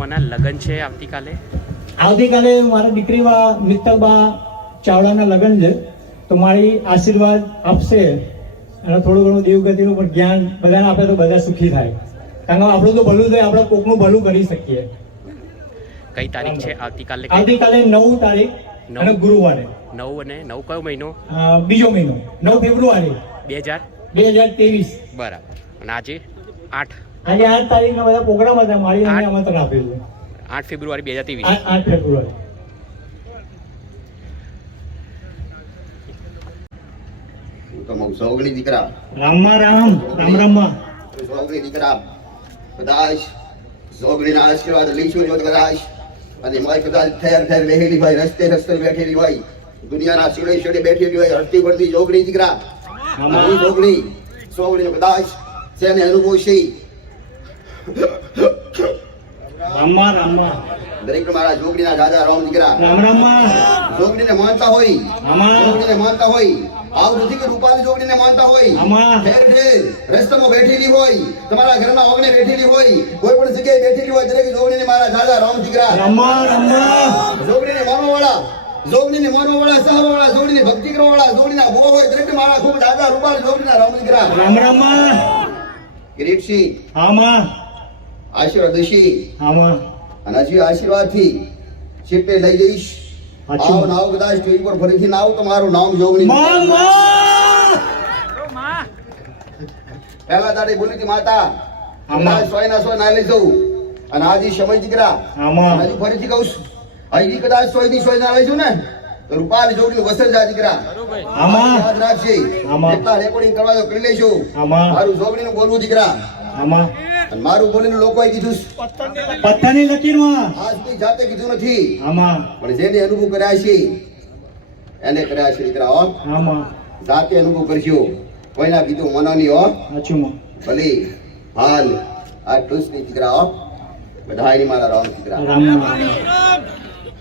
કોના લગ્ન છે આવતીકાલે? આવતીકાલે મારા દીકરીમાં મિત્તલબા ચાવડાના લગ્ન છે. તો મારી આશીર્વાદ આપશે. અને થોડું ઘણું દેવગતિનું પણ જ્ઞાન બધાને આપે તો બધા સુખી થાય. કારણ કે આપણું તો ભલું થાય આપણે કોકનું ભલું કરી શકીએ. કઈ તારીખ છે આવતીકાલે? આવતીકાલે નવ તારીખ. અને ગુરુવારે. નવ અને નવ કયો મહિનો? બીજો મહિનો. નવ ફેબ્રુઆરી. બે હજાર? બે હજાર ત્રેવીસ. બરાબર. અને આજે? આઠ. આજે આઠ તારીખના બધા પ્રોગ્રામ હતા મારી અમને આમંત્રણ આપેલું. આઠ ફેબ્રુઆરી બે હજાર ત્રેવીસ. આઠ ફેબ્રુઆરી. હું તો દીકરા. રામમાં રામ રામ રામમાં. સોગણી દીકરા. કદાચ સોગણીના આશીર્વાદ લઈશું જો કદાચ અને માય કદાચ ઠેર ઠેર બેહેલી હોય રસ્તે રસ્તે બેઠેલી હોય દુનિયાના છેડે છેડે બેઠેલી હોય હળતી ફરતી જોગણી દીકરા. હું જોગણી સોગણીનો કદાચ છે અને રામમાં રામમાં દરેક મારા જોગણીના દાદા રામ દીકરા. રામ જોગણીને માનતા હોય. આમાં જોગણીને માનતા હોય. આવું નથી કે રૂપાલી જોગણીને માનતા હોય. ઠેર ઠેર રસ્તામાં બેઠેલી હોય. તમારા ઘરના ઓગણે બેઠેલી હોય. કોઈ પણ જગ્યાએ બેઠેલી હોય દરેક જોગણીને મારા દાદા રામ દીકરા. જોગણીને જોગણીને માનવાવાળા. સહવાળા જોગણીને ભક્તિ કરવાવાળા જોગણીના ભો હોય દરેક મારા ખૂબ દાદા રૂપાલી જોગણીના રામ દીકરા. રામ કિરીટસિંહ. દશી આમાં અને હજી આશીર્વાદથી શિપે લઈ જઈશ. આવો નાવ કદાચ સ્ટેજ પર ફરીથી ના આવું તો નામ જોગણી. પહેલા દાડે બોલી હતી માતા આમાં. સોય ના સોય ના લઈ જવું અને આજે સમય દીકરા. આમાં. હજુ ફરીથી કહું છું હજી કદાચ સોયની સોય ના લઈશું ને રૂપાલ જોડની વસન જા દીકરા. આમાં. યાદ રાખજે. આમાં. જેટલા રેકોર્ડિંગ કરવા તો કરી લઈશું આમાં. મારું જોગણીનું બોલવું દીકરા. આમાં. અને મારું બોલીને લોકોએ કીધું. પથ્થરની લકીરમાં આજ સુધી જાતે કીધું નથી. આમાં. પણ જેને અનુભવ કર્યા છે એને કર્યા છે દીકરા હો. આમાં. જાતે અનુભવ કરજો. કોઈના કીધું મનોની હો. સાચું ભલે. હાલ. આ ટુસની દીકરા હો. બધાયની મારા રામ દીકરા.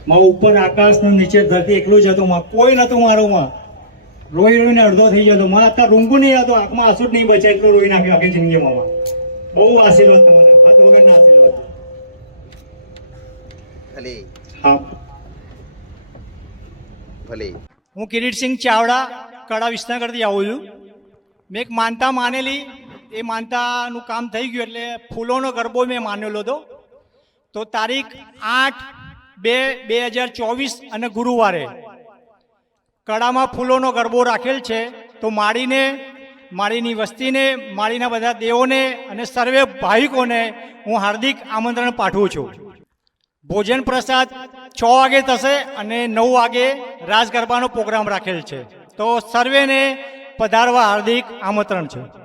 માં ઉપર આકાશ ને નીચે ધરતી એકલું જ હતું માં. કોઈ નતું મારું માં. રોઈ રોઈને અડધો થઈ જતો મારા અત્યારે રૂંગું નહીં હતો આંખમાં આંસુ જ નહીં બચે એટલું રોઈ નાખ્યું આખી જિંદગીમાં બહુ આશીર્વાદ તમારા હાથ વગરના આશીર્વાદ ભલે હા ભલે હું કિરીટસિંહ ચાવડા કડા વિસનગરથી આવું છું. મેં એક માનતા માનેલી. એ માનતાનું કામ થઈ ગયું એટલે ફૂલોનો ગરબો મેં માનેલો હતો. તો તારીખ આઠ બે બે હજાર ચોવીસ અને ગુરુવારે કડામાં ફૂલોનો ગરબો રાખેલ છે. તો માળીને માળીની વસ્તીને, માળીના બધા દેવોને અને સર્વે ભાવિકોને હું હાર્દિક આમંત્રણ પાઠવું છું. ભોજન પ્રસાદ છ વાગે થશે અને નવ વાગે રાસ ગરબાનો પ્રોગ્રામ રાખેલ છે. તો સર્વેને પધારવા હાર્દિક આમંત્રણ છે.